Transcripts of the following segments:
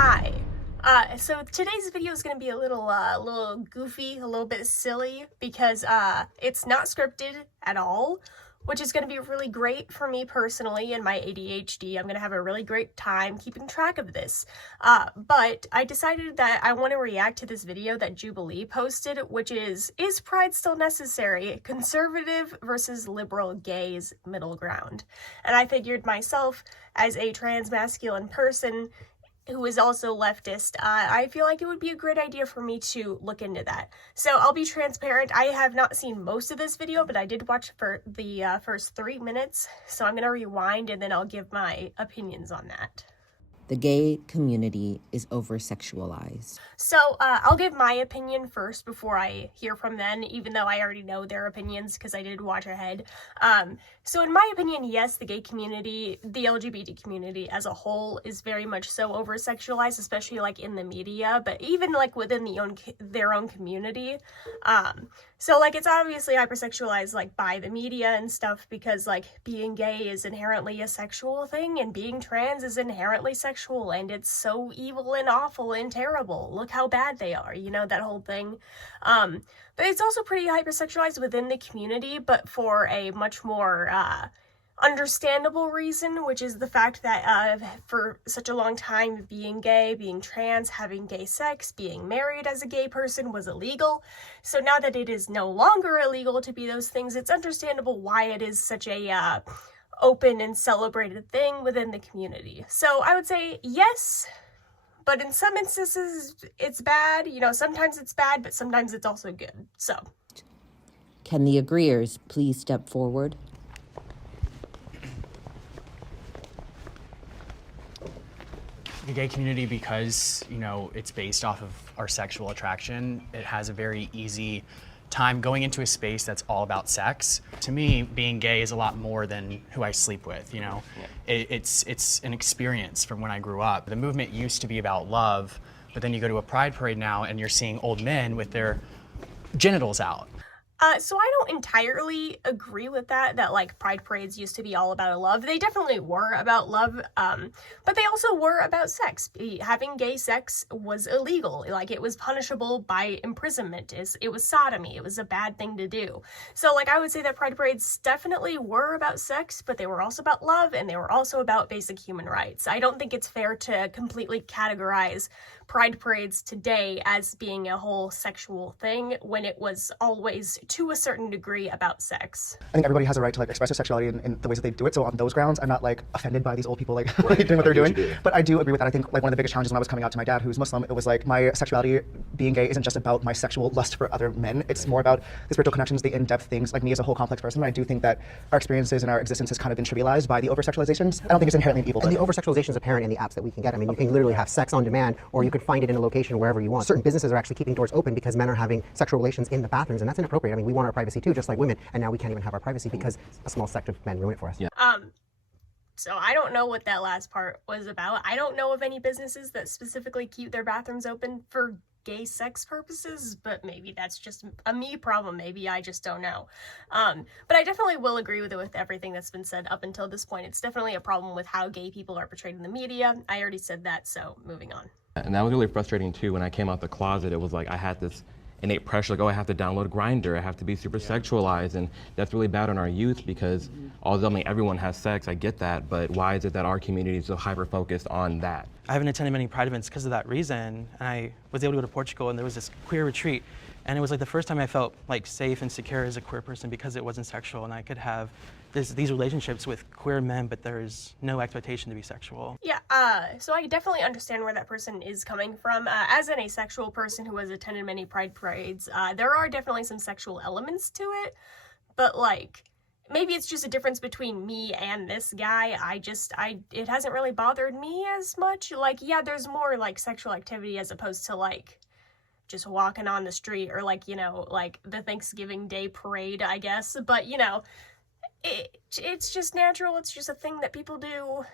Hi. So today's video is going to be a little goofy, a little bit silly, because it's not scripted at all, which is going to be really great for me personally and my ADHD. I'm going to have a really great time keeping track of this. But I decided that I want to react to this video that Jubilee posted, which is pride still necessary? Conservative versus liberal gays middle ground. And I figured myself, as a trans masculine person who is also leftist, I feel like it would be a great idea for me to look into that. So I'll be transparent, I have not seen most of this video, but I did watch for the first 3 minutes, so I'm gonna rewind and then I'll give my opinions on that. The gay community is over-sexualized. So I'll give my opinion first before I hear from them, even though I already know their opinions because I did watch ahead. So in my opinion, yes, the gay community, the LGBT community as a whole is very much so over-sexualized, especially like in the media, but even like within their own community. So like it's obviously hypersexualized like by the media and stuff because like being gay is inherently a sexual thing and being trans is inherently sexual and it's so evil and awful and terrible. Look how bad they are, you know, that whole thing. But it's also pretty hypersexualized within the community, but for a much more understandable reason, which is the fact that for such a long time being gay, being trans, having gay sex, being married as a gay person was illegal. So now that it is no longer illegal to be those things, it's understandable why it is such a open and celebrated thing within the community. So I would say yes, but in some instances it's bad. You know, sometimes it's bad, but sometimes it's also good. So Can the agreeers please step forward? The gay community, because, you know, it's based off of our sexual attraction, it has a very easy time going into a space that's all about sex. To me, being gay is a lot more than who I sleep with, you know? Yeah. It's an experience from when I grew up. The movement used to be about love, but then you go to a pride parade now and you're seeing old men with their genitals out. So I don't entirely agree with that like pride parades used to be all about love. They definitely were about love, but they also were about sex. Having gay sex was illegal. Like it was punishable by imprisonment. It was sodomy. It was a bad thing to do. So like I would say that pride parades definitely were about sex, but they were also about love and they were also about basic human rights. I don't think it's fair to completely categorize pride parades today as being a whole sexual thing when it was always to a certain degree about sex. I think everybody has a right to like express their sexuality in the ways that they do it. So on those grounds, I'm not like offended by these old people like doing what they're doing. But I do agree with that. I think like one of the biggest challenges when I was coming out to my dad, who's Muslim, it was like my sexuality, being gay, isn't just about my sexual lust for other men. It's more about the spiritual connections, the in-depth things. Like me as a whole complex person, I do think that our experiences and our existence has kind of been trivialized by the over-sexualizations. I don't think it's inherently an evil thing. And the over-sexualization is apparent in the apps that we can get. I mean, you can literally have sex on demand, or you could find it in a location wherever you want. Certain businesses are actually keeping doors open because men are having sexual relations in the bathrooms, and that's inappropriate. I mean, we want our privacy too, just like women, and now we can't even have our privacy because a small sect of men ruin it for us. Yeah. So I don't know what that last part was about. I don't know of any businesses that specifically keep their bathrooms open for gay sex purposes, but maybe that's just a me problem. Maybe I just don't know. But I definitely will agree with everything that's been said up until this point. It's definitely a problem with how gay people are portrayed in the media. I already said that, so moving on. And that was really frustrating too. When I came out the closet, it was like I had this innate pressure, like, oh, I have to download Grindr, I have to be super sexualized, and that's really bad on our youth because although I mean, everyone has sex, I get that, but why is it that our community is so hyper-focused on that? I haven't attended many Pride events because of that reason, and I was able to go to Portugal, and there was this queer retreat, and it was like the first time I felt like safe and secure as a queer person because it wasn't sexual, and I could have these relationships with queer men, but there's no expectation to be sexual. Yeah, so I definitely understand where that person is coming from. As an asexual person who has attended many pride parades, there are definitely some sexual elements to it, but like, maybe it's just a difference between me and this guy. It hasn't really bothered me as much. Like, yeah, there's more like sexual activity as opposed to like just walking on the street or like, you know, like the Thanksgiving Day parade, I guess. But, you know, it's just natural. It's just a thing that people do.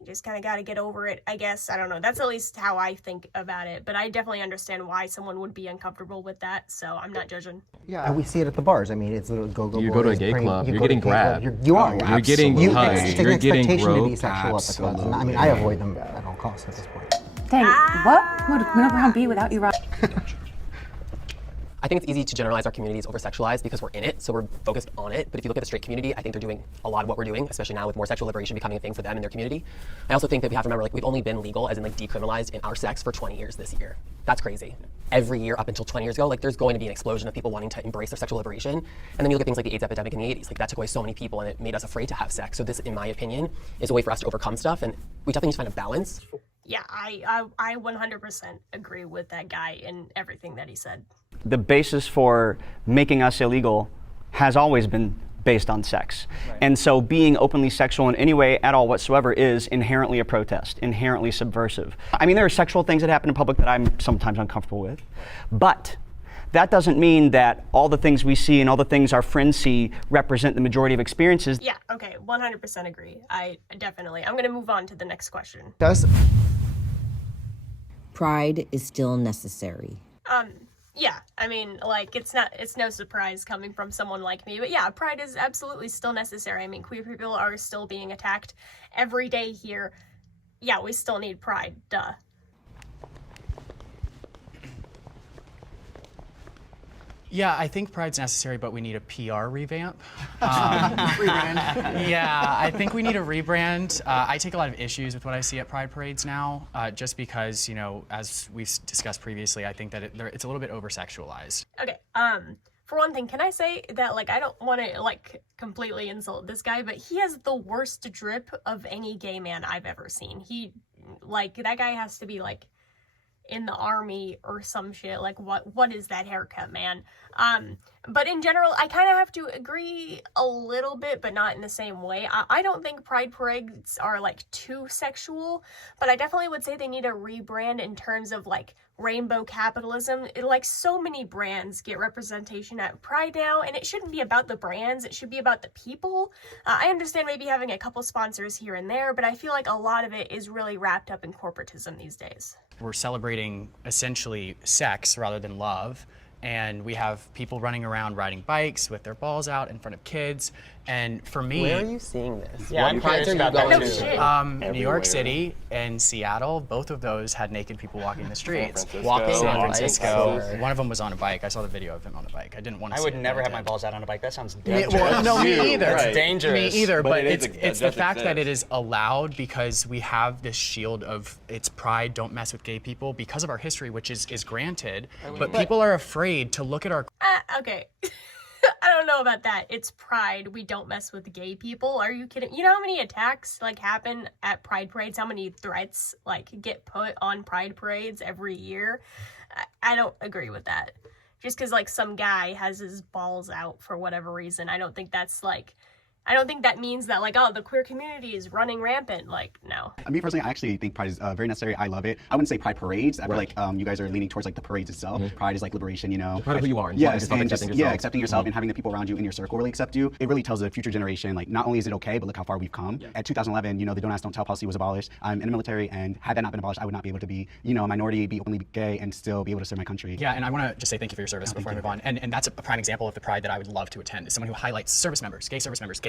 You just kind of got to get over it, I guess. I don't know. That's at least how I think about it. But I definitely understand why someone would be uncomfortable with that. So I'm not judging. Yeah, and we see it at the bars. I mean, it's a go-go. You go to a gay club, you're getting grabbed. You are. You're getting hugged. It's an You're getting expectation to be groped. sexual at the clubs. And I mean, I avoid them at all costs at this point. Dang, what would middle ground be without you, Rob? I think it's easy to generalize our communities over-sexualized because we're in it, so we're focused on it. But if you look at the straight community, I think they're doing a lot of what we're doing, especially now with more sexual liberation becoming a thing for them in their community. I also think that we have to remember, like, we've only been legal, as in like decriminalized in our sex for 20 years this year. That's crazy. Every year up until 20 years ago, like, there's going to be an explosion of people wanting to embrace their sexual liberation. And then you look at things like the AIDS epidemic in the 80s. Like, that took away so many people and it made us afraid to have sex. So this, in my opinion, is a way for us to overcome stuff, and we definitely need to find a balance. Yeah, I 100% agree with that guy and everything that he said. The basis for making us illegal has always been based on sex. Right. And so being openly sexual in any way at all whatsoever is inherently a protest, inherently subversive. I mean, there are sexual things that happen in public that I'm sometimes uncomfortable with, but that doesn't mean that all the things we see and all the things our friends see represent the majority of experiences. Yeah, okay, 100% agree. I'm gonna move on to the next question. Pride is still necessary. Yeah, I mean, like, it's no surprise coming from someone like me, but yeah, pride is absolutely still necessary. I mean, queer people are still being attacked every day here. Yeah, we still need pride, duh. Yeah, I think pride's necessary, but we need a PR revamp. Yeah, I think we need a rebrand. I take a lot of issues with what I see at pride parades now, just because, you know, as we've discussed previously, I think that it's a little bit over-sexualized. Okay, for one thing, can I say that, like, I don't want to, like, completely insult this guy, but he has the worst drip of any gay man I've ever seen. That guy has to be, like, in the army or some shit. Like, what is that haircut, man? But in general, I kind of have to agree a little bit, but not in the same way. I don't think pride parades are, like, too sexual, but I definitely would say they need a rebrand in terms of, like, rainbow capitalism. Like, so many brands get representation at pride now, and it shouldn't be about the brands, it should be about the people. I understand maybe having a couple sponsors here and there, but I feel like a lot of it is really wrapped up in corporatism these days. We're celebrating essentially sex rather than love, and we have people running around riding bikes with their balls out in front of kids. And for me, where are you seeing this? Yeah, I'm curious about that too. New York City and Seattle, both of those had naked people walking the streets. San Francisco. One of them was on a bike. I saw the video of him on a bike. I didn't want to. I would never have my balls out on a bike. That sounds dangerous. Well, no, me either. It's dangerous. Me either. But it's the fact that it is allowed because we have this shield of it's pride. Don't mess with gay people because of our history, which is granted. But people are afraid to look at our. Okay. I don't know about that. It's pride. We don't mess with gay people. Are you kidding? You know how many attacks, like, happen at pride parades? How many threats, like, get put on pride parades every year? I don't agree with that. Just because, like, some guy has his balls out for whatever reason, I don't think that's, like, I don't think that means that, like, oh, the queer community is running rampant. Like, no. Me personally, I actually think pride is very necessary. I love it. I wouldn't say pride parades. I feel like you guys are leaning towards, like, the parades itself. Pride is like liberation, you know. Proud of who you are. Yes, and just, accepting yourself and having the people around you in your circle really accept you. It really tells the future generation, like, not only is it okay, but look how far we've come. At 2011, you know, the Don't Ask, Don't Tell policy was abolished. I'm in the military, and had that not been abolished, I would not be able to be, you know, a minority, be openly gay, and still be able to serve my country. Yeah, and I want to just say thank you for your service before I move on. And that's a prime example of the pride that I would love to attend, is someone who highlights service members, gay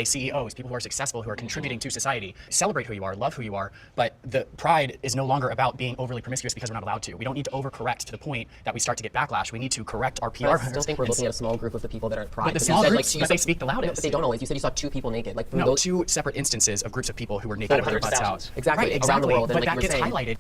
CEOs, people who are successful, who are contributing to society. Celebrate who you are, love who you are, but the pride is no longer about being overly promiscuous because we're not allowed to. We don't need to overcorrect to the point that we start to get backlash. We need to correct our PR. But I still think we're looking at a small group of the people that are at pride. But the small groups, because they speak the loudest. But they don't always. You said you saw 2 people naked. Like, no, 2 separate instances of groups of people who were naked with their butts out. Exactly, right, around the world. But like that gets highlighted.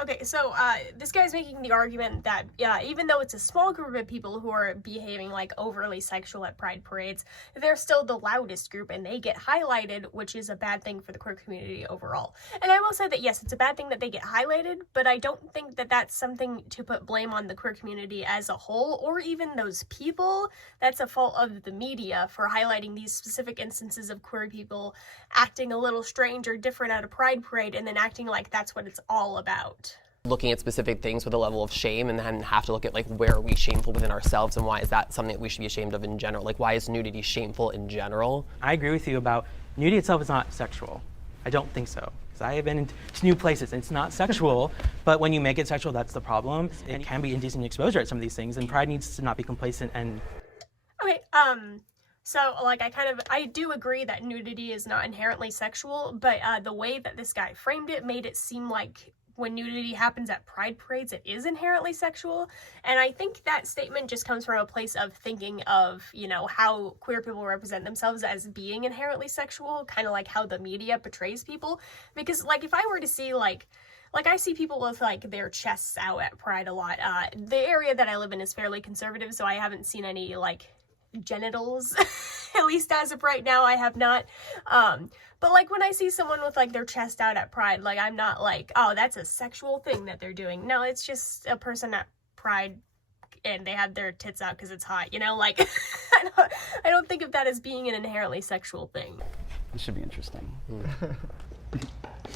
Okay, so this guy's making the argument that, yeah, even though it's a small group of people who are behaving, like, overly sexual at pride parades, they're still the loudest group and they get highlighted, which is a bad thing for the queer community overall. And I will say that, yes, it's a bad thing that they get highlighted, but I don't think that that's something to put blame on the queer community as a whole, or even those people. That's a fault of the media for highlighting these specific instances of queer people acting a little strange or different at a pride parade and then acting like that's what it's all about. Looking at specific things with a level of shame, and then have to look at, like, where are we shameful within ourselves, and why is that something that we should be ashamed of in general? Like, why is nudity shameful in general? I agree with you about nudity itself is not sexual. I don't think so. Because I have been into new places and it's not sexual, but when you make it sexual, that's the problem. It can be indecent exposure at some of these things, and pride needs to not be complacent and... Okay, So, like, I do agree that nudity is not inherently sexual, but the way that this guy framed it made it seem like when nudity happens at pride parades, it is inherently sexual. And I think that statement just comes from a place of thinking of, you know, how queer people represent themselves as being inherently sexual, kind of like how the media portrays people. Because, like, if I were to see, like I see people with, like, their chests out at pride a lot. The area that I live in is fairly conservative, so I haven't seen any, like, genitals, at least as of right now. I have not. But like when I see someone with like their chest out at pride, like I'm not like, oh, that's a sexual thing that they're doing. No, it's just a person at pride and they have their tits out because it's hot, you know, like I don't think of that as being an inherently sexual thing. This should be interesting.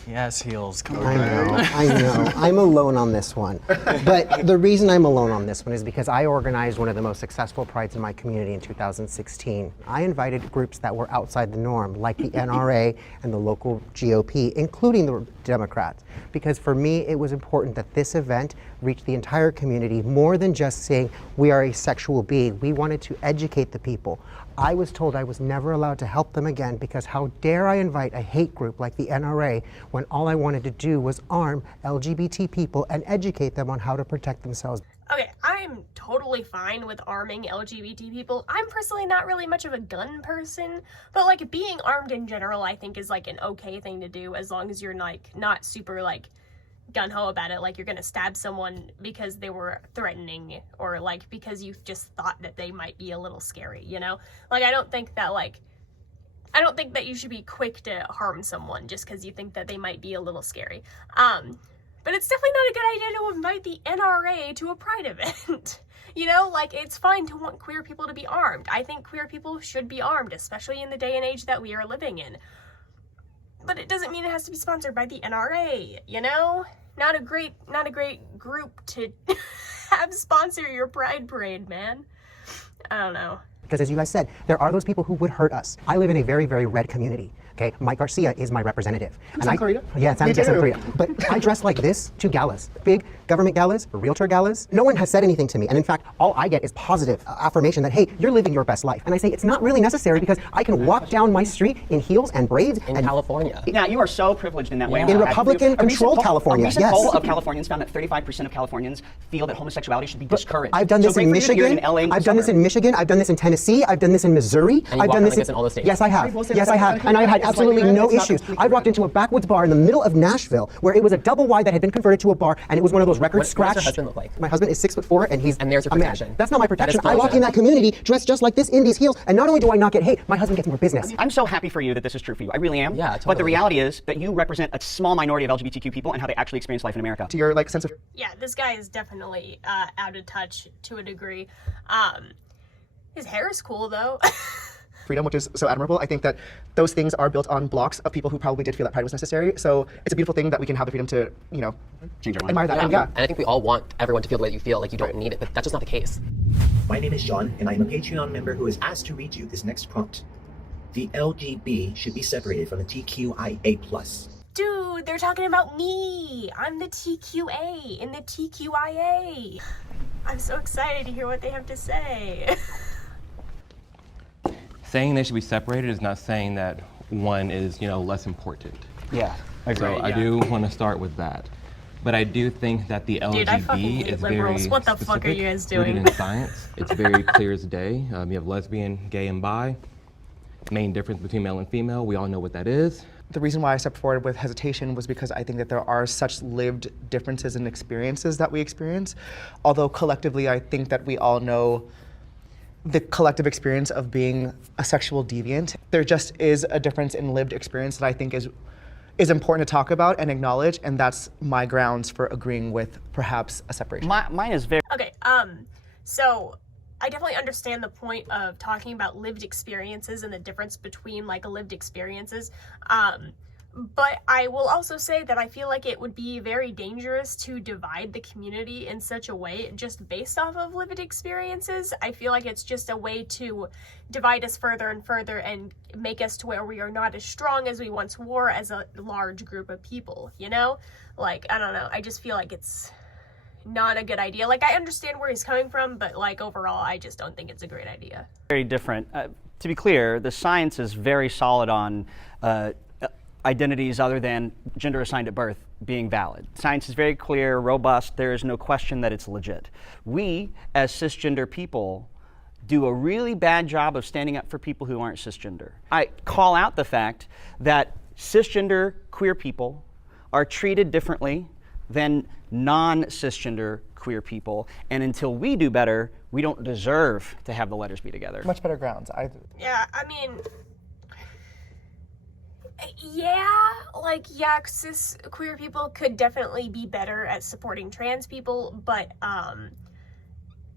Yes, heels. Come on. I know. I'm alone on this one. But the reason I'm alone on this one is because I organized one of the most successful prides in my community in 2016. I invited groups that were outside the norm, like the NRA and the local GOP, including the Democrats. Because for me, it was important that this event reach the entire community more than just saying we are a sexual being. We wanted to educate the people. I was told I was never allowed to help them again because how dare I invite a hate group like the NRA when all I wanted to do was arm LGBT people and educate them on how to protect themselves. Okay, I'm totally fine with arming LGBT people. I'm personally not really much of a gun person, but like being armed in general I think is like an okay thing to do as long as you're like not super like gung-ho about it, like you're gonna stab someone because they were threatening or like because you just thought that they might be a little scary, you know? Like I don't think that you should be quick to harm someone just because you think that they might be a little scary. But it's definitely not a good idea to invite the NRA to a pride event. You know, like it's fine to want queer people to be armed. I think queer people should be armed, especially in the day and age that we are living in. But it doesn't mean it has to be sponsored by the NRA, you know? Not a great group to have sponsor your pride parade, man. I don't know. Because as you guys said, there are those people who would hurt us. I live in a very, very red community. Okay, Mike Garcia is my representative. Santa Clarita? Yeah, Santa Clarita. But I dress like this to galas, big government galas, realtor galas. No one has said anything to me. And in fact, all I get is positive affirmation that, hey, you're living your best life. And I say, it's not really necessary because I can walk down my street in heels and braids. In California. Now, you are so privileged in that way. In Republican-controlled California, A recent yes. poll of Californians found that 35% of Californians feel that homosexuality should be discouraged. I've done this in Michigan. I've done this in Michigan. I've done this in Tennessee. I've done this in Missouri. And I've done this in all the states. Yes, I have. Yes, I have. And I've had absolutely no issues. I walked into a backwoods bar in the middle of Nashville where it was a double wide that had been converted to a bar, and it was one of those record scratch. What does your husband look like? My husband is 6'4" and he's and there's your a man. protection. That's not my protection. That I walk in that community dressed just like this in these heels, and not only do I not get hate, my husband gets more business. I'm so happy for you that this is true for you. I really am. Yeah, totally. But the reality is that you represent a small minority of LGBTQ people and how they actually experience life in America. To your like sense of Yeah, this guy is definitely out of touch to a degree. His hair is cool though. freedom, which is so admirable. I think that those things are built on blocks of people who probably did feel that pride was necessary. So it's a beautiful thing that we can have the freedom to, you know, change our mind. Admire that. Yeah. And I think we all want everyone to feel the way you feel, like you don't need it, but that's just not the case. My name is John, and I am a Patreon member who is asked to read you this next prompt. The LGB should be separated from the TQIA+. Dude, they're talking about me. I'm the TQA in the TQIA. I'm so excited to hear what they have to say. Saying they should be separated is not saying that one is, less important. Yeah, So I do want to start with that. But I do think that the Dude, I fucking LGB hate is liberals. very What the specific, fuck are you guys rooted doing? in science. It's very clear as day. You have lesbian, gay, and bi. Main difference between male and female, we all know what that is. The reason why I stepped forward with hesitation was because I think that there are such lived differences in experiences that we experience. Although collectively, I think that we all know the collective experience of being a sexual deviant. There just is a difference in lived experience that I think is important to talk about and acknowledge, and that's my grounds for agreeing with perhaps a separation. Mine is very... Okay, so I definitely understand the point of talking about lived experiences and the difference between lived experiences. But I will also say that I feel like it would be very dangerous to divide the community in such a way just based off of lived experiences. I feel like it's just a way to divide us further and further and make us to where we are not as strong as we once were as a large group of people, I don't know. I just feel like it's not a good idea. I understand where he's coming from, but overall, I just don't think it's a great idea. Very different. To be clear, the science is very solid on identities other than gender assigned at birth being valid. Science is very clear, robust. There is no question that it's legit. We, as cisgender people, do a really bad job of standing up for people who aren't cisgender. I call out the fact that cisgender queer people are treated differently than non-cisgender queer people, and until we do better, we don't deserve to have the letters be together. Much better grounds. Yeah, I mean, cis queer people could definitely be better at supporting trans people, but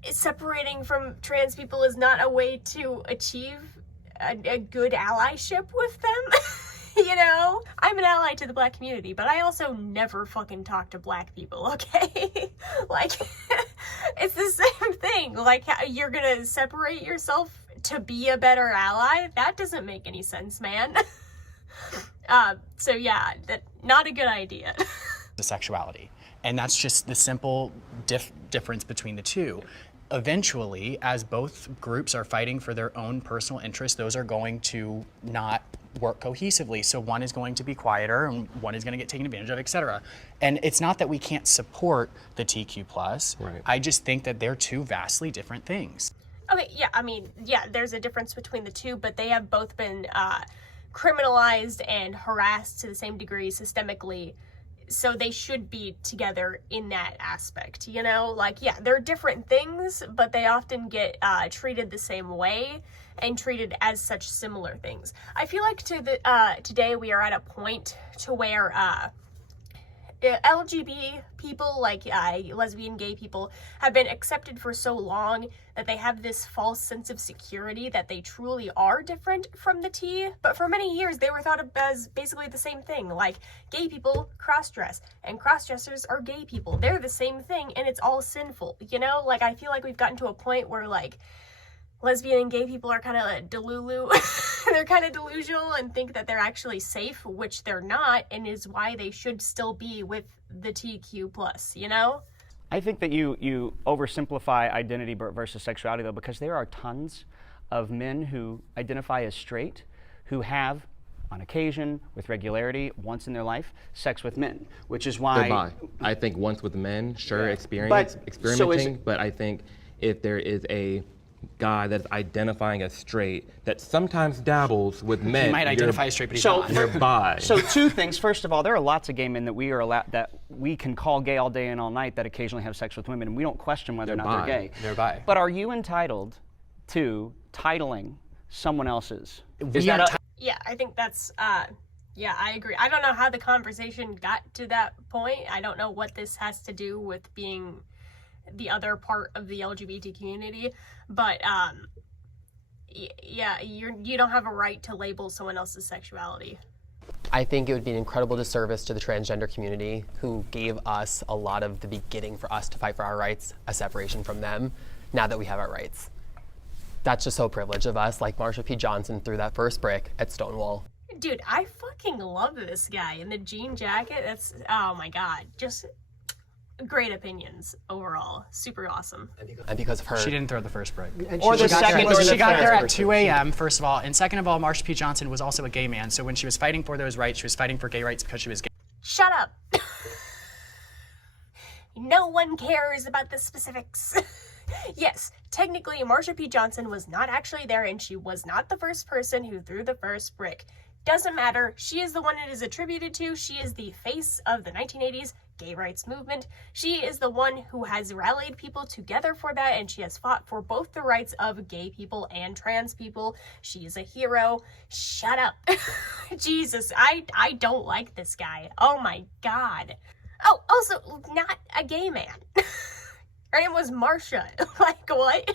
separating from trans people is not a way to achieve a good allyship with them. You know, I'm an ally to the Black community, but I also never fucking talk to Black people, okay? Like, it's the same thing. Like, you're gonna separate yourself to be a better ally? That doesn't make any sense, man. So yeah, not a good idea. The sexuality. And that's just the simple difference between the two. Eventually, as both groups are fighting for their own personal interests, those are going to not work cohesively. So one is going to be quieter and one is going to get taken advantage of, etc. And it's not that we can't support the TQ+. Right. I just think that they're two vastly different things. Okay, yeah, I mean, yeah, there's a difference between the two, but they have both been criminalized and harassed to the same degree systemically. So they should be together in that aspect, you know? Like, yeah, they're different things, but they often get treated the same way and treated as such similar things. I feel like today we are at a point to where LGBT people, like lesbian, gay people, have been accepted for so long that they have this false sense of security that they truly are different from the T. But for many years, they were thought of as basically the same thing. Like, gay people cross-dress, and cross-dressers are gay people. They're the same thing, and it's all sinful, you know? Like, I feel like we've gotten to a point where, like, lesbian and gay people are kind of delulu. They're kind of delusional and think that they're actually safe, which they're not, and is why they should still be with the TQ+, you know? I think that you oversimplify identity versus sexuality, though, because there are tons of men who identify as straight who have, on occasion, with regularity, once in their life, sex with men, which is why... They're bi. I think once with men, sure, experimenting, but I think if there is a guy that's identifying as straight that sometimes dabbles with men. He might identify as straight, but he's not. You're bi. So two things. First of all, there are lots of gay men that we are allowed, that we can call gay all day and all night, that occasionally have sex with women, and we don't question whether or not they're gay. They're bi. But are you entitled to titling someone else's? Yeah, I think that's, yeah, I agree. I don't know how the conversation got to that point. I don't know what this has to do with being the other part of the LGBT community, but yeah, you don't have a right to label someone else's sexuality. I think it would be an incredible disservice to the transgender community, who gave us a lot of the beginning for us to fight for our rights, a separation from them, now that we have our rights. That's just so privileged of us, like Marsha P. Johnson threw that first brick at Stonewall. Dude, I fucking love this guy in the jean jacket. That's, oh my god, just great opinions overall. Super awesome. And because of her. She didn't throw the first brick. Or the second. She got there at 2 a.m., first of all. And second of all, Marsha P. Johnson was also a gay man. So when she was fighting for those rights, she was fighting for gay rights because she was gay. Shut up. No one cares about the specifics. Yes, technically, Marsha P. Johnson was not actually there, and she was not the first person who threw the first brick. Doesn't matter. She is the one it is attributed to. She is the face of the 1980s gay rights movement. She is the one who has rallied people together for that, and she has fought for both the rights of gay people and trans people. She is a hero. Shut up. Jesus, I don't like this guy. Oh my god. Oh, also, not a gay man. Her name was Marsha. Like, what?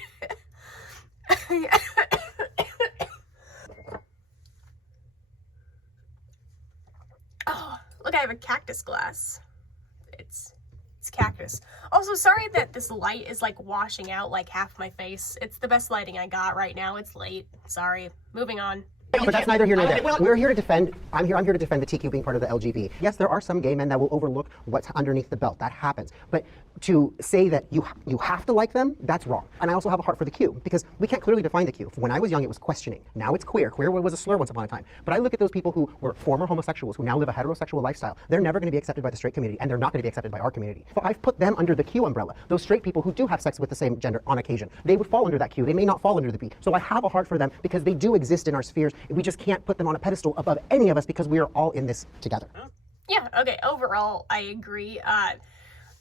Oh, look, I have a cactus glass. It's cactus. Also, sorry that this light is like washing out like half my face. It's the best lighting I got right now. It's late. Sorry. Moving on. But that's neither here nor there. We're here to defend. I'm here to defend the TQ being part of the LGB. Yes, there are some gay men that will overlook what's underneath the belt. That happens. But to say that you have to like them, that's wrong. And I also have a heart for the Q because we can't clearly define the Q. When I was young, it was questioning. Now it's queer. Queer was a slur once upon a time. But I look at those people who were former homosexuals who now live a heterosexual lifestyle. They're never going to be accepted by the straight community, and they're not going to be accepted by our community. So I've put them under the Q umbrella. Those straight people who do have sex with the same gender on occasion, they would fall under that Q. They may not fall under the B. So I have a heart for them because they do exist in our spheres. We just can't put them on a pedestal above any of us because we are all in this together. Yeah, okay, overall, I agree.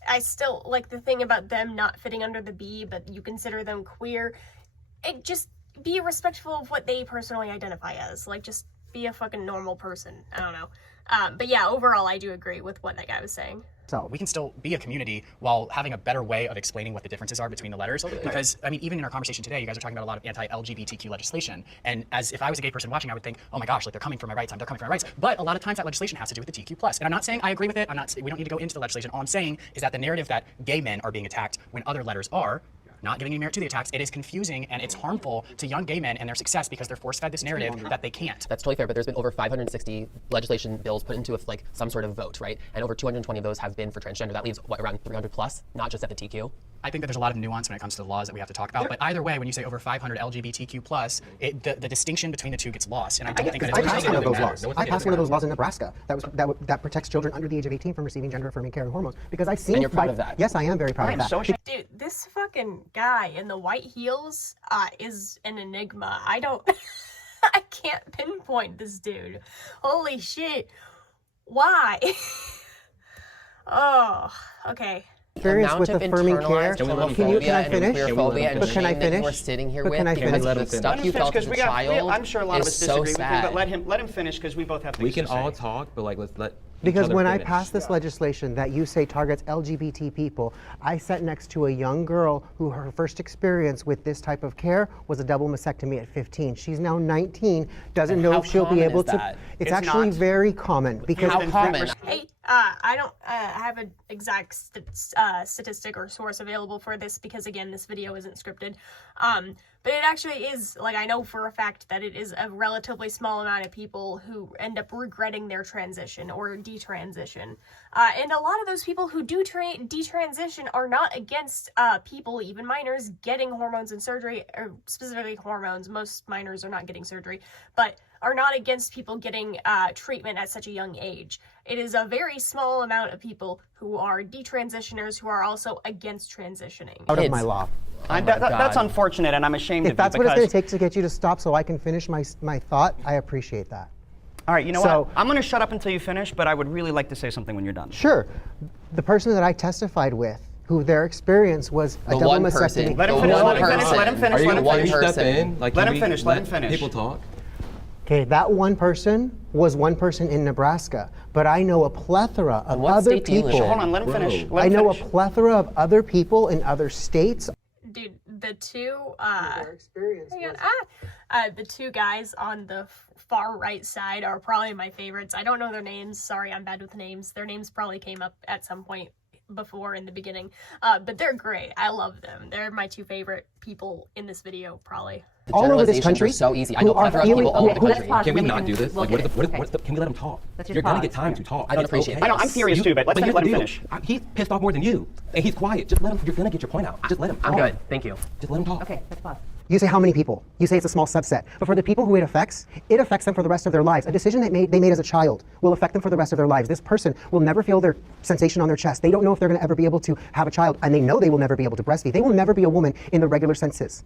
I still like the thing about them not fitting under the B, but you consider them queer. Just be respectful of what they personally identify as. Like, just be a fucking normal person. I don't know. But yeah, overall, I do agree with what that guy was saying. So we can still be a community while having a better way of explaining what the differences are between the letters. Because, I mean, even in our conversation today, you guys are talking about a lot of anti-LGBTQ legislation. And as if I was a gay person watching, I would think, oh my gosh, like they're coming for my rights, they're coming for my rights. But a lot of times that legislation has to do with the TQ+. And I'm not saying I agree with it. We don't need to go into the legislation. All I'm saying is that the narrative that gay men are being attacked when other letters are, not giving any merit to the attacks, it is confusing and it's harmful to young gay men and their success because they're force-fed this narrative that they can't. That's totally fair, but there's been over 560 legislation bills put into like some sort of vote, right? And over 220 of those have been for transgender. That leaves what, around 300 plus, not just at the TQ. I think that there's a lot of nuance when it comes to the laws that we have to talk about. But either way, when you say over 500 LGBTQ+, the distinction between the two gets lost. And I don't think that I passed one of those laws. I passed one of those laws in Nebraska that protects children under the age of 18 from receiving gender-affirming care and hormones. Because I've seen. And you're proud of that? Yes, I am very proud of that. Dude, this fucking guy in the white heels is an enigma. I can't pinpoint this dude. Holy shit. Why? Oh, okay. Experience with affirming care. Can I finish? But can I finish? We're sitting here with the stuff you felt as a child. I'm sure a lot of us disagree with him, but let him finish because we both have things to say. We can all talk, but like let's let. Because when I passed this legislation that you say targets LGBT people, I sat next to a young girl who her first experience with this type of care was a double mastectomy at 15. She's now 19, doesn't know if she'll be able to. It's actually very common. Because how common? Hey, I don't have an exact statistic or source available for this because, again, this video isn't scripted. But it actually is, like, I know for a fact that it is a relatively small amount of people who end up regretting their transition or detransition. And a lot of those people who do detransition are not against people, even minors, getting hormones and surgery, or specifically hormones. Most minors are not getting surgery, but are not against people getting treatment at such a young age. It is a very small amount of people who are detransitioners who are also against transitioning. Out of my law. That's unfortunate, and I'm ashamed of you. If that's what it's going to take to get you to stop so I can finish my thought, I appreciate that. All right, you know what? I'm going to shut up until you finish, but I would really like to say something when you're done. Sure. The person that I testified with, who their experience was a double mastectomy. Let him finish. Let him finish. Let him finish. Let him finish. People talk. Okay, that one person was one person in Nebraska, but I know a plethora of other people. Hold on, let him finish. I know a plethora of other people in other states. Dude, the two the two guys on the far right side are probably my favorites. I don't know their names. Sorry, I'm bad with names. Their names probably came up at some point before in the beginning. But they're great. I love them. They're my two favorite people in this video, probably. All over this country, so easy. I know plethora of people all over the country. Can we not do this? Like, can we let him talk? You're gonna get time to talk. I don't appreciate it. I know, I'm furious too, but let him finish. He's pissed off more than you, and he's quiet. Just let him. You're gonna get your point out. Just let him. I'm good. Thank you. Just let him talk. Okay, let's pause. You say how many people? You say it's a small subset. But for the people who it affects them for the rest of their lives. A decision they made as a child will affect them for the rest of their lives. This person will never feel their sensation on their chest. They don't know if they're going to ever be able to have a child, and they know they will never be able to breastfeed. They will never be a woman in the regular senses.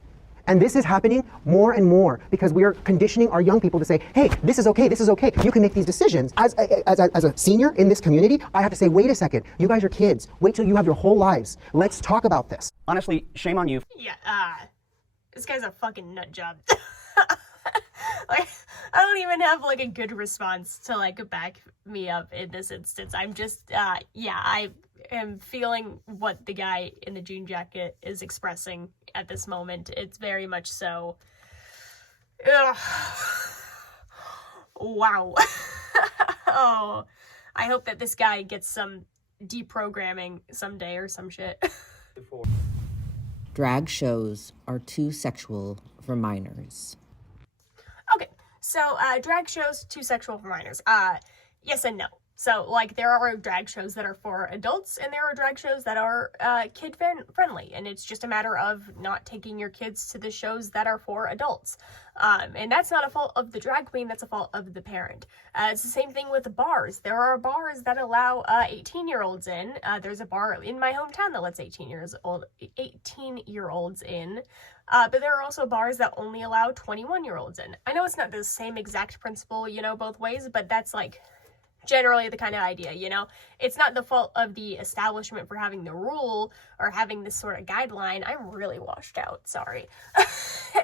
And this is happening more and more because we are conditioning our young people to say, hey, this is okay, this is okay. You can make these decisions. As a senior in this community, I have to say, wait a second. You guys are kids. Wait till you have your whole lives. Let's talk about this. Honestly, shame on you. Yeah, this guy's a fucking nut job. Like, I don't even have like a good response to like back me up in this instance. I'm just, I am feeling what the guy in the jean jacket is expressing at this moment. It's very much so. Ugh. Wow. Oh, I hope that this guy gets some deprogramming someday or some shit. Drag shows are too sexual for minors. Okay, So, drag shows too sexual for minors. Yes and no. So, like, there are drag shows that are for adults, and there are drag shows that are kid-friendly, and it's just a matter of not taking your kids to the shows that are for adults. And that's not a fault of the drag queen, that's a fault of the parent. It's the same thing with bars. There are bars that allow 18-year-olds in. There's a bar in my hometown that lets 18-year-olds in. But there are also bars that only allow 21-year-olds in. I know it's not the same exact principle, you know, both ways, but that's, like, generally the kind of idea, you know? It's not the fault of the establishment for having the rule or having this sort of guideline. I'm really washed out, sorry.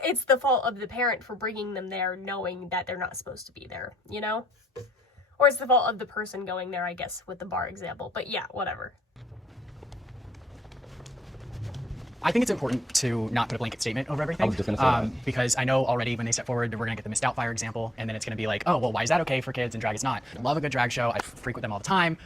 It's the fault of the parent for bringing them there knowing that they're not supposed to be there, you know? Or it's the fault of the person going there, I guess, with the bar example. But yeah, whatever. I think it's important to not put a blanket statement over everything. I was just gonna say that. Because I know already when they step forward, we're gonna get the Miss Doubtfire example, and then it's gonna be like, oh, well, why is that okay for kids and drag is not? I love a good drag show. I frequent them all the time.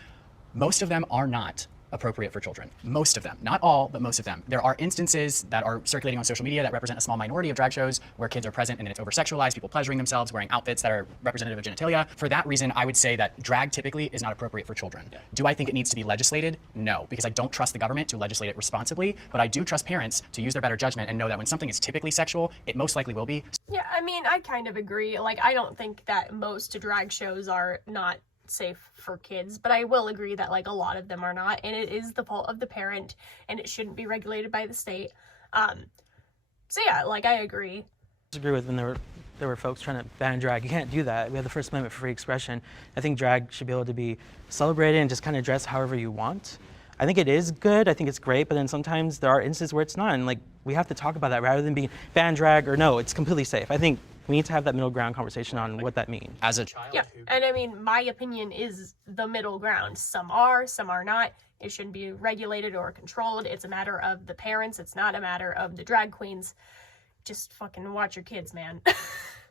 Most of them are not appropriate for children. Most of them. Not all, but most of them. There are instances that are circulating on social media that represent a small minority of drag shows where kids are present and it's over-sexualized, people pleasuring themselves, wearing outfits that are representative of genitalia. For that reason, I would say that drag typically is not appropriate for children. Do I think it needs to be legislated? No, because I don't trust the government to legislate it responsibly, but I do trust parents to use their better judgment and know that when something is typically sexual, it most likely will be. Yeah, I mean, I kind of agree. Like, I don't think that most drag shows are not safe for kids, but I will agree that, like, a lot of them are not, and it is the fault of the parent, and it shouldn't be regulated by the state. So yeah, like, I agree. I disagree with when there were folks trying to ban drag. You can't do that. We have the First Amendment for free expression. I think drag should be able to be celebrated and just kind of dress however you want. I think it is good, I think it's great, but then sometimes there are instances where it's not, and like, we have to talk about that rather than being ban drag or no, it's completely safe. I think we need to have that middle ground conversation on what that means. As a child. Yeah, and I mean, my opinion is the middle ground. Some are not. It shouldn't be regulated or controlled. It's a matter of the parents. It's not a matter of the drag queens. Just fucking watch your kids, man.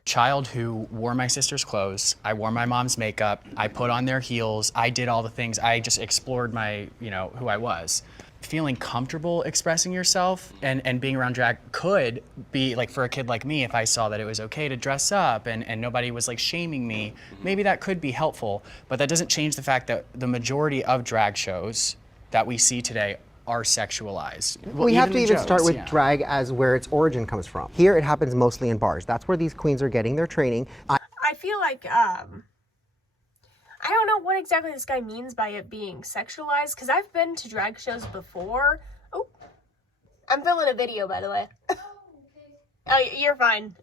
Child who wore my sister's clothes, I wore my mom's makeup, I put on their heels, I did all the things, I just explored my, you know, who I was. Feeling comfortable expressing yourself and being around drag could be, like, for a kid like me, if I saw that it was okay to dress up and nobody was, like, shaming me, maybe that could be helpful, but that doesn't change the fact that the majority of drag shows that we see today are sexualized. Well, we have to even jokes, start with yeah. drag as where its origin comes from. Here it happens mostly in bars. That's where these queens are getting their training. I feel like, I don't know what exactly this guy means by it being sexualized, because I've been to drag shows before. Oh, I'm filming a video, by the way. Oh, you're fine.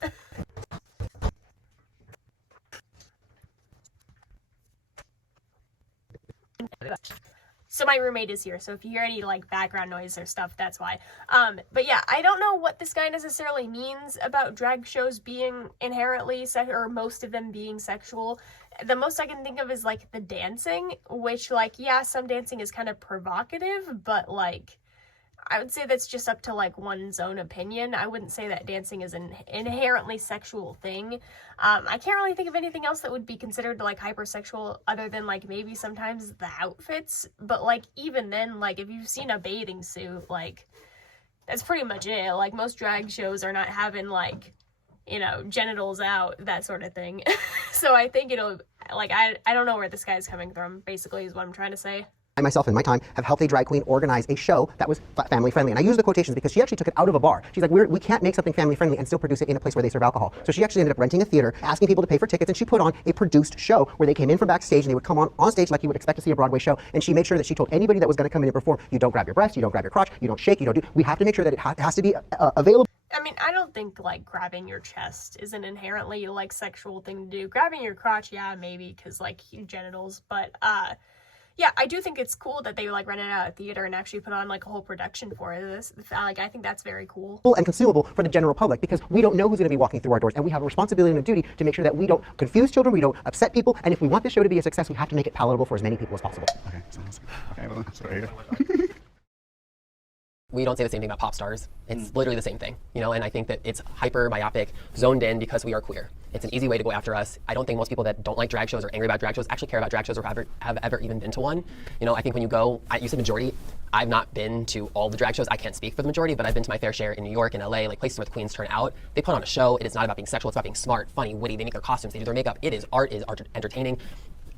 So my roommate is here, so if you hear any, like, background noise or stuff, that's why. But yeah, I don't know what this guy necessarily means about drag shows being inherently or most of them being sexual. The most I can think of is, like, the dancing, which, like, yeah, some dancing is kind of provocative, but, like, I would say that's just up to, like, one's own opinion. I wouldn't say that dancing is an inherently sexual thing. I can't really think of anything else that would be considered, like, hypersexual other than, like, maybe sometimes the outfits. But, like, even then, like, if you've seen a bathing suit, like, that's pretty much it. Like, most drag shows are not having, like, you know, genitals out, that sort of thing. So I think it'll, like, I don't know where this guy's coming from, basically, is what I'm trying to say. I myself in my time have helped a drag queen organize a show that was family friendly. And I use the quotations because she actually took it out of a bar. She's like, we can't make something family friendly and still produce it in a place where they serve alcohol. So she actually ended up renting a theater, asking people to pay for tickets, and she put on a produced show where they came in from backstage and they would come on stage like you would expect to see a Broadway show. And she made sure that she told anybody that was going to come in and perform, you don't grab your breast, you don't grab your crotch, you don't shake, you don't do. We have to make sure that it has to be available. I mean, I don't think, like, grabbing your chest is an inherently, like, sexual thing to do. Grabbing your crotch, yeah, maybe, because, like, genitals, but, yeah, I do think it's cool that they, like, rented out a theater and actually put on, like, a whole production for this. Like, I think that's very cool. And consumable for the general public, because we don't know who's going to be walking through our doors, and we have a responsibility and a duty to make sure that we don't confuse children, we don't upset people, and if we want this show to be a success, we have to make it palatable for as many people as possible. Okay, sounds good. Okay, well, sorry. We don't say the same thing about pop stars. It's literally the same thing, you know, and I think that it's hyper myopic, zoned in because we are queer. It's an easy way to go after us. I don't think most people that don't like drag shows or angry about drag shows actually care about drag shows or have ever even been to one. You know, I think when you go, you said majority, I've not been to all the drag shows. I can't speak for the majority, but I've been to my fair share in New York and LA, like places where the queens turn out. They put on a show. It is not about being sexual. It's about being smart, funny, witty. They make their costumes. They do their makeup. It is art entertaining.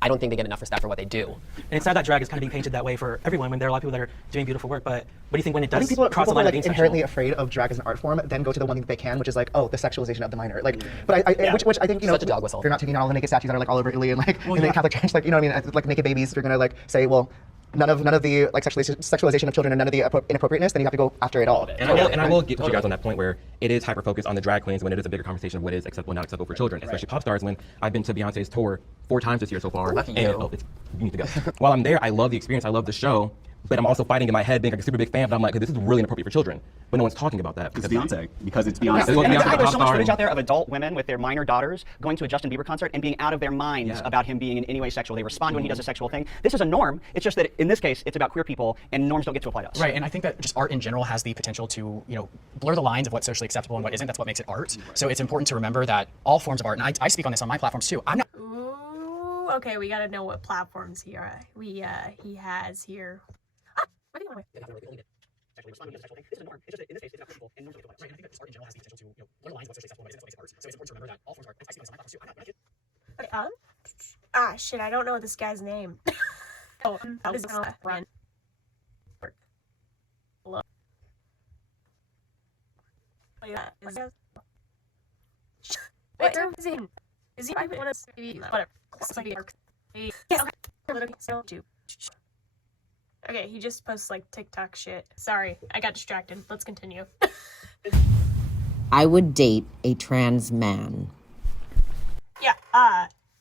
I don't think they get enough respect for what they do. And it's sad that drag is kind of being painted that way for everyone when there are a lot of people that are doing beautiful work, but what do you think when it does I think people cross the are line of like being inherently sexual? afraid of drag as an art form, then go to the one thing that they can, which is like, oh, the sexualization of the minor. Like, but which I think, you know, Such a dog whistle. they're not taking on all the naked statues that are like all over Italy and like in the Catholic Church, like, you know what I mean? Like naked babies, you're gonna like say, well, none of the like sexualization of children and none of the inappropriateness, then you have to go after it all. And I will get with you guys on that point where it is hyper-focused on the drag queens when it is a bigger conversation of what is acceptable and not acceptable for children, especially pop stars. When I've been to Beyonce's tour 4 times this year so far. Lucky and you. You need to go. While I'm there, I love the experience, I love the show, but I'm also fighting in my head being like a super big fan, but I'm like, this is really inappropriate for children. But no one's talking about that. Because it's Beyonce. Because it's Beyonce. And Beyonce, there's so much pop footage star. out there of adult women with their minor daughters going to a Justin Bieber concert and being out of their minds about him being in any way sexual. They respond when he does a sexual thing. This is a norm. It's just that in this case, it's about queer people, and norms don't get to apply to us. Right, and I think that just art in general has the potential to, you know, blur the lines of what's socially acceptable and what isn't. That's what makes it art. So it's important to remember that all forms of art, and I speak on this on my platforms too. I'm not. Ooh, okay, we gotta know what platforms he has here. Okay, shit, I don't know this guy's name. That is Brent. Hello. Wait, is he? Is he? I want to be whatever. Yeah. Okay. Okay, he just posts like TikTok shit. Sorry, I got distracted. Let's continue. I would date a trans man. Yeah,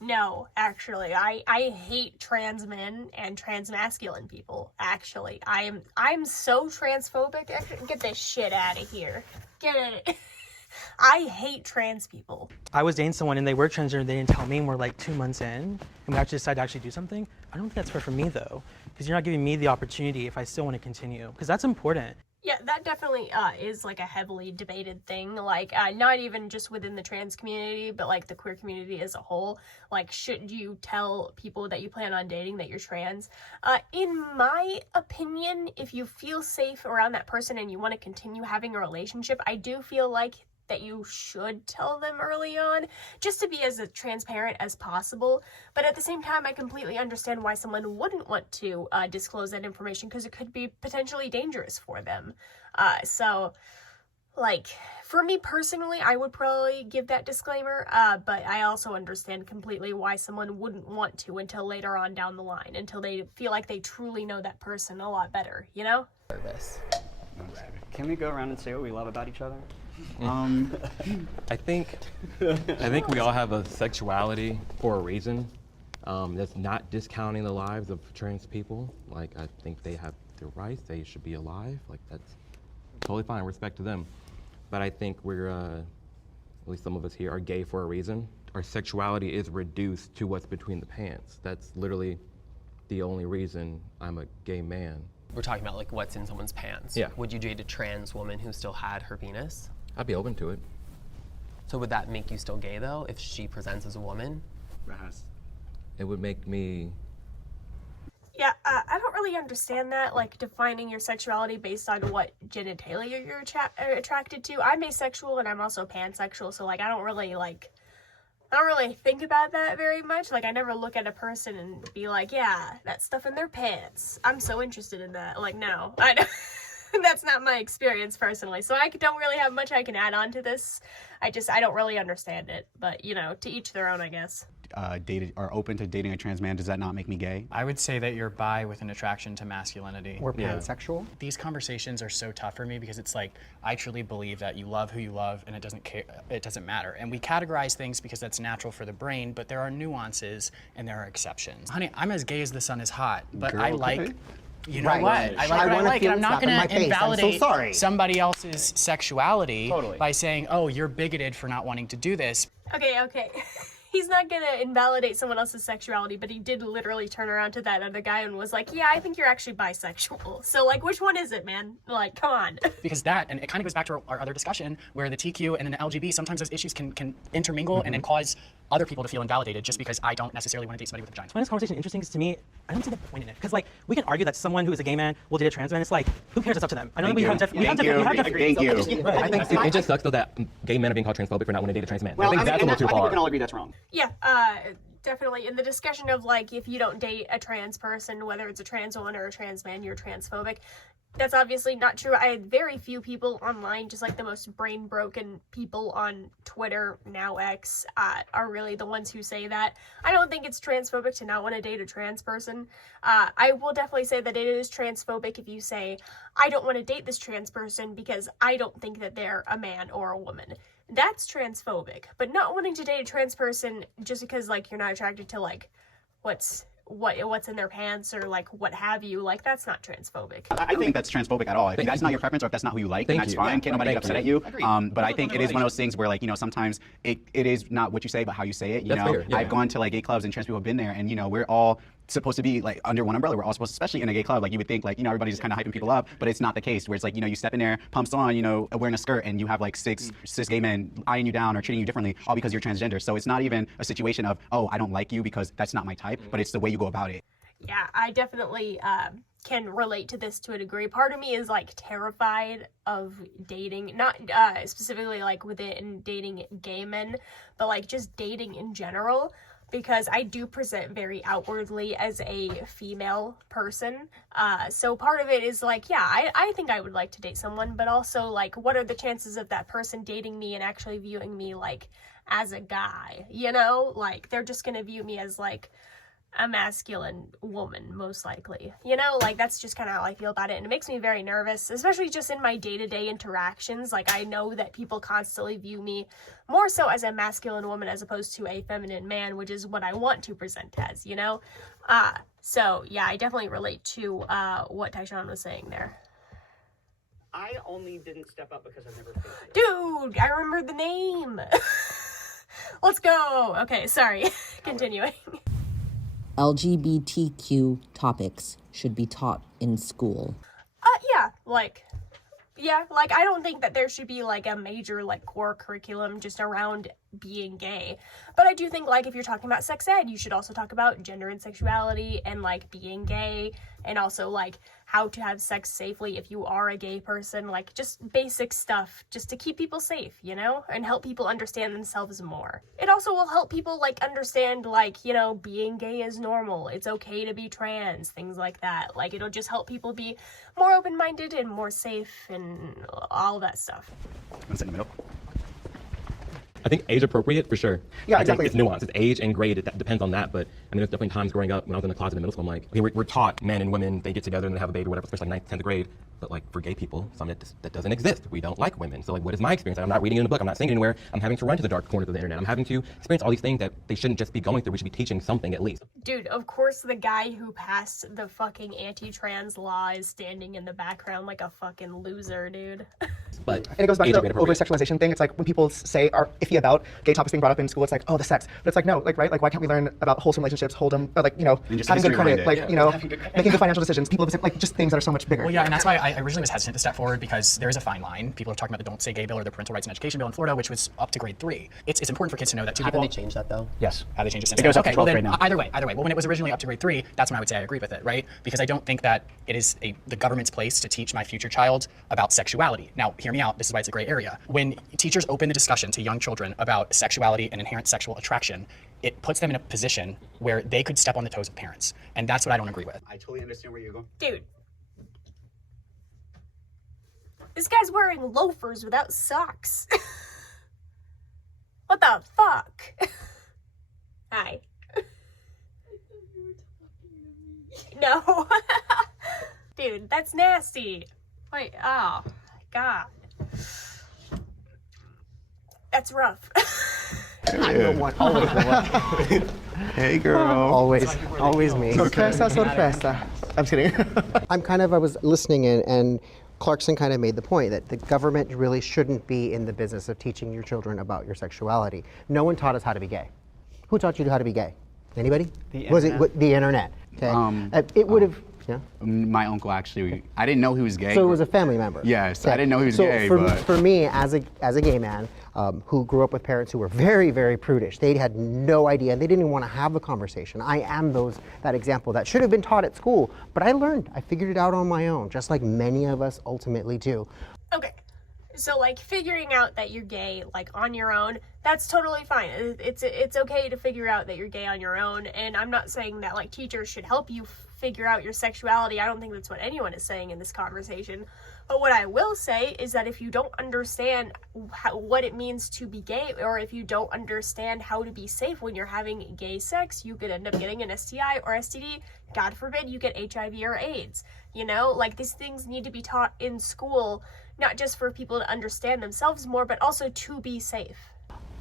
no, actually. I hate trans men and trans masculine people, actually. I'm so transphobic. Get this shit out of here. Get it. I hate trans people. I was dating someone and they were transgender and they didn't tell me, and we're like 2 months in and we actually decided to actually do something. I don't think that's fair for me though, because you're not giving me the opportunity if I still want to continue, because that's important. Yeah, that definitely is like a heavily debated thing. Like, not even just within the trans community, but like the queer community as a whole. Like, should you tell people that you plan on dating that you're trans? In my opinion, if you feel safe around that person and you want to continue having a relationship, I do feel like that you should tell them early on, just to be as transparent as possible. But at the same time, I completely understand why someone wouldn't want to disclose that information, because it could be potentially dangerous for them. So, like, for me personally, I would probably give that disclaimer, but I also understand completely why someone wouldn't want to until later on down the line, until they feel like they truly know that person a lot better, you know? Can we go around and say what we love about each other? I think we all have a sexuality for a reason. That's not discounting the lives of trans people. Like, I think they have their rights. They should be alive. Like, that's totally fine. Respect to them. But I think we're, at least some of us here, are gay for a reason. Our sexuality is reduced to what's between the pants. That's literally the only reason I'm a gay man. We're talking about like what's in someone's pants. Yeah. Would you date a trans woman who still had her penis? I'd be open to it. So would that make you still gay though, if she presents as a woman? It would make me. Yeah, I don't really understand that, like, defining your sexuality based on what genitalia you're attracted to. I'm asexual and I'm also pansexual, so, like, I don't really think about that very much. Like, I never look at a person and be like, yeah, that stuff in their pants. I'm so interested in that. Like, no, I don't. That's not my experience personally, so I don't really have much I can add on to this. I don't really understand it, but, you know, to each their own, I guess. Dated or open to dating a trans man, does that not make me gay? I would say that you're bi with an attraction to masculinity. Or pansexual? These conversations are so tough for me because it's like, I truly believe that you love who you love and it doesn't matter. And we categorize things because that's natural for the brain, but there are nuances and there are exceptions. Honey, I'm as gay as the sun is hot, but Girl, I like... okay. You know what? I like what I like, and I'm not going to invalidate somebody else's sexuality by saying, oh, you're bigoted for not wanting to do this. Okay. He's not going to invalidate someone else's sexuality, but he did literally turn around to that other guy and was like, yeah, I think you're actually bisexual. So, like, which one is it, man? Like, come on. Because and it kind of goes back to our other discussion, where the TQ and the LGB, sometimes those issues can intermingle and then cause other people to feel invalidated just because I don't necessarily want to date somebody with a vagina. I find this conversation interesting because to me, I don't see the point in it. Because like we can argue that someone who is a gay man will date a trans man. It's like, who cares? It's up to them. I know that we have different. Thank you. I think it just sucks though that gay men are being called transphobic for not wanting to date a trans man. Well, I think that's a little too I think we far. can all agree that's wrong. Yeah, definitely. In the discussion of like, if you don't date a trans person, whether it's a trans woman or a trans man, you're transphobic. That's obviously not true. I had very few people online, just like the most brain broken people on Twitter, now X, are really the ones who say that. I don't think it's transphobic to not want to date a trans person. I will definitely say that it is transphobic if you say, I don't want to date this trans person because I don't think that they're a man or a woman. That's transphobic. But not wanting to date a trans person just because like you're not attracted to like what's in their pants or like what have you, like that's not transphobic. I don't think that's transphobic at all. If that's not your preference or if that's not who you like, then that's fine. Can't nobody get upset at you. But I think it is one of those things where like, you know, sometimes it is not what you say but how you say it. You know, I've gone to like gay clubs and trans people have been there, and you know, we're all supposed to be like under one umbrella. We're all supposed to, especially in a gay club, like you would think like, you know, everybody's just kind of hyping people up, but it's not the case where it's like, you know, you step in there, pumps on, you know, wearing a skirt and you have like six gay men eyeing you down or treating you differently all because you're transgender. So it's not even a situation of, oh, I don't like you because that's not my type, but it's the way you go about it. Yeah, I definitely can relate to this to a degree. Part of me is like terrified of dating, not specifically like within dating gay men, but like just dating in general, because I do present very outwardly as a female person. So part of it is like, yeah, I think I would like to date someone, but also like, what are the chances of that person dating me and actually viewing me like as a guy, you know? Like, they're just gonna view me as like a masculine woman, most likely, you know? Like, that's just kind of how I feel about it, and it makes me very nervous, especially just in my day-to-day interactions. Like, I know that people constantly view me more so as a masculine woman as opposed to a feminine man, which is what I want to present as, you know? So yeah, I definitely relate to what Tyshawn was saying there. I only didn't step up because I never faced it. Dude, I remember the name. Let's go. Okay, sorry. Continuing. LGBTQ topics should be taught in school. Like I don't think that there should be like a major like core curriculum just around being gay. But I do think like if you're talking about sex ed, you should also talk about gender and sexuality and like being gay, and also like how to have sex safely if you are a gay person, like just basic stuff just to keep people safe, you know, and help people understand themselves more. It also will help people like understand like, you know, being gay is normal. It's okay to be trans, things like that. Like it'll just help people be more open-minded and more safe and all that stuff. Let's in the middle. I think age appropriate for sure. Yeah, I exactly. think it's nuanced. It's age and grade. It depends on that. But I mean, there's definitely times growing up when I was in the closet in middle school, I'm like, okay, we're taught men and women, they get together and they have a baby or whatever, especially like 9th, 10th grade. But like for gay people, that doesn't exist. We don't like women. So like, what is my experience? I'm not reading it in a book. I'm not seeing it anywhere. I'm having to run to the dark corners of the internet. I'm having to experience all these things that they shouldn't just be going through. We should be teaching something at least. Dude, of course the guy who passed the fucking anti-trans law is standing in the background like a fucking loser, dude. But and it goes back to the over-sexualization thing. It's like when people say are iffy about gay topics being brought up in school, it's like, oh, the sex. But it's like, no, like, right? Like, why can't we learn about wholesome relationships, like, you know, having good credit, like, you know, making good financial decisions, people, like, just things that are so much bigger. Well, yeah, and that's why I originally was hesitant to step forward, because there is a fine line. People are talking about the Don't Say Gay bill or the Parental Rights and Education bill in Florida, which was up to grade 3. It's important for kids to know that two people... Have they changed that, though? Yes. Have they changed it since? It goes up to Okay, well 12th then, grade now. either way. Well, when it was originally up to grade 3, that's when I would say I agree with it, right? Because I don't think that it is the government's place to teach my future child about sexuality. Now, hear me out. This is why it's a gray area. When teachers open the discussion to young children about sexuality and inherent sexual attraction, it puts them in a position where they could step on the toes of parents. And that's what I don't agree with. I totally understand where you're going. Dude. This guy's wearing loafers without socks. What the fuck? Hi. No. Dude, that's nasty. Wait, oh, God. That's rough. I'm the one, always the one. Hey, girl. Always me. Sorpresa. I'm just kidding. I was listening in, and Clarkson kind of made the point that the government really shouldn't be in the business of teaching your children about your sexuality. No one taught us how to be gay. Who taught you how to be gay? Anybody? Was it the internet? Okay. It would have. Yeah. My uncle actually, I didn't know he was gay. So it was a family member. Yes, I didn't know he was so gay. For me, as a gay man, who grew up with parents who were very, very prudish. They had no idea. They didn't even want to have the conversation. I am that example that should have been taught at school, but I learned. I figured it out on my own, just like many of us ultimately do. Okay. So, like, figuring out that you're gay, like, on your own, that's totally fine. It's okay to figure out that you're gay on your own, and I'm not saying that, like, teachers should help you figure out your sexuality. I don't think that's what anyone is saying in this conversation. But what I will say is that if you don't understand what it means to be gay, or if you don't understand how to be safe when you're having gay sex, you could end up getting an STI or STD. God forbid you get HIV or AIDS. You know, like, these things need to be taught in school, not just for people to understand themselves more, but also to be safe.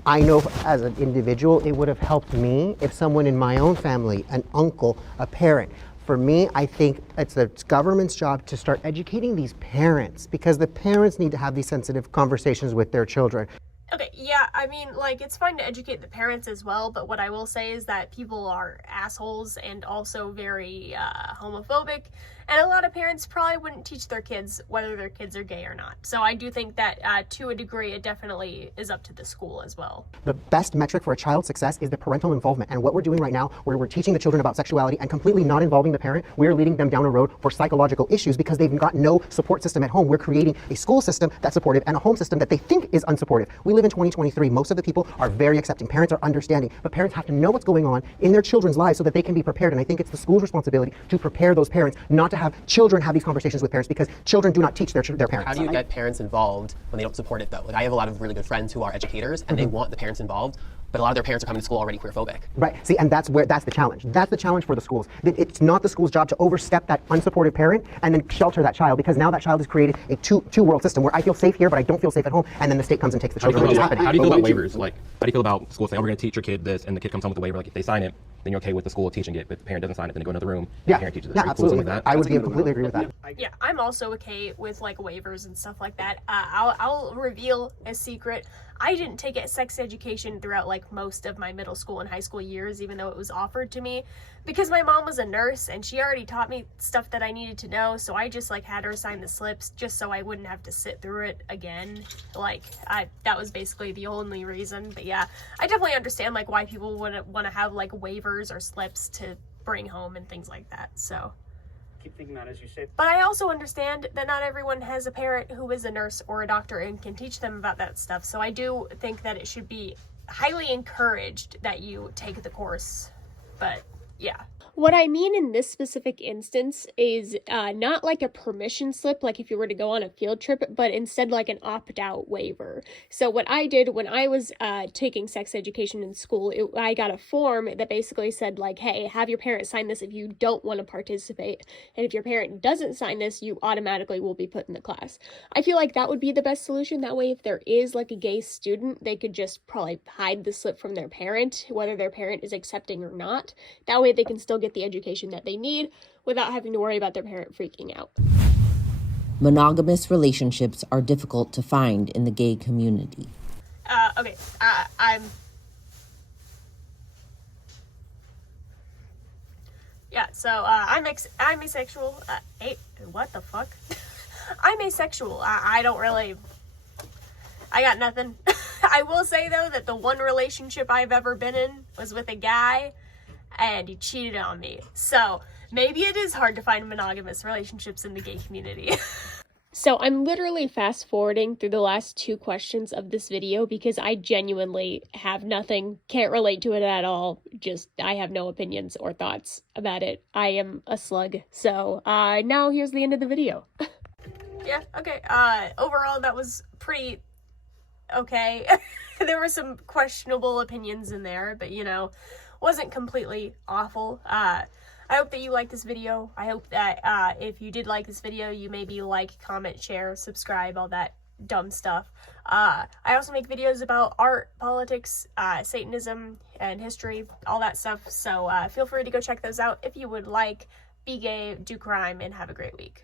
I know as an individual, it would have helped me if someone in my own family, an uncle, a parent. For me, I think it's the government's job to start educating these parents, because the parents need to have these sensitive conversations with their children. Okay, yeah, I mean, like, it's fine to educate the parents as well, but what I will say is that people are assholes and also very homophobic, and a lot of parents probably wouldn't teach their kids whether their kids are gay or not. So I do think that to a degree, it definitely is up to the school as well. The best metric for a child's success is the parental involvement, and what we're doing right now, where we're teaching the children about sexuality and completely not involving the parent, we're leading them down a road for psychological issues because they've got no support system at home. We're creating a school system that's supportive and a home system that they think is unsupportive. We live in 2023. Most of the people are very accepting. Parents are understanding, but parents have to know what's going on in their children's lives so that they can be prepared. And I think it's the school's responsibility to prepare those parents, not to have children have these conversations with parents, because children do not teach their parents. How do you get parents involved when they don't support it, though? Like, I have a lot of really good friends who are educators, and they want the parents involved, but a lot of their parents are coming to school already queerphobic. Right. See, and that's the challenge. That's the challenge for the schools. It's not the school's job to overstep that unsupportive parent and then shelter that child, because now that child has created a two-world system where I feel safe here, but I don't feel safe at home, and then the state comes and takes the children. How do you feel about waivers? Like, how do you feel about schools saying, oh, we're going to teach your kid this, and the kid comes home with a waiver? Like, if they sign it, then you're okay with the school teaching it, but if the parent doesn't sign it, then they go into the room, and the parent teaches it. Yeah, Are you absolutely. cool with that? I would completely agree with that. Yeah, I'm also okay with, like, waivers and stuff like that. I'll reveal a secret. I didn't take a sex education throughout, like, most of my middle school and high school years, even though it was offered to me, because my mom was a nurse and she already taught me stuff that I needed to know. So I just, like, had her sign the slips just so I wouldn't have to sit through it again. Like, that was basically the only reason. But yeah, I definitely understand, like, why people would want to have, like, waivers or slips to bring home and things like that. So Keep thinking that as you say. but I also understand that not everyone has a parent who is a nurse or a doctor and can teach them about that stuff. So I do think that it should be highly encouraged that you take the course. But yeah. What I mean in this specific instance is not like a permission slip, like if you were to go on a field trip, but instead like an opt-out waiver. So what I did when I was taking sex education in school, I got a form that basically said, like, hey, have your parent sign this if you don't want to participate. And if your parent doesn't sign this, you automatically will be put in the class. I feel like that would be the best solution. That way, if there is like a gay student, they could just probably hide the slip from their parent, whether their parent is accepting or not. That way they can still get the education that they need without having to worry about their parent freaking out. Monogamous relationships are difficult to find in the gay community. I'm asexual. What the fuck? I'm asexual. I don't really... I got nothing. I will say, though, that the one relationship I've ever been in was with a guy, and he cheated on me. So maybe it is hard to find monogamous relationships in the gay community. So I'm literally fast forwarding through the last 2 questions of this video because I genuinely have nothing, can't relate to it at all. Just, I have no opinions or thoughts about it. I am a slug. So now here's the end of the video. Yeah, okay. Overall, that was pretty okay. There were some questionable opinions in there, but you know, wasn't completely awful. I hope that you liked this video. I hope that if you did like this video, you maybe like, comment, share, subscribe, all that dumb stuff. I also make videos about art, politics, Satanism, and history, all that stuff. So feel free to go check those out if you would like. Be gay, do crime, and have a great week.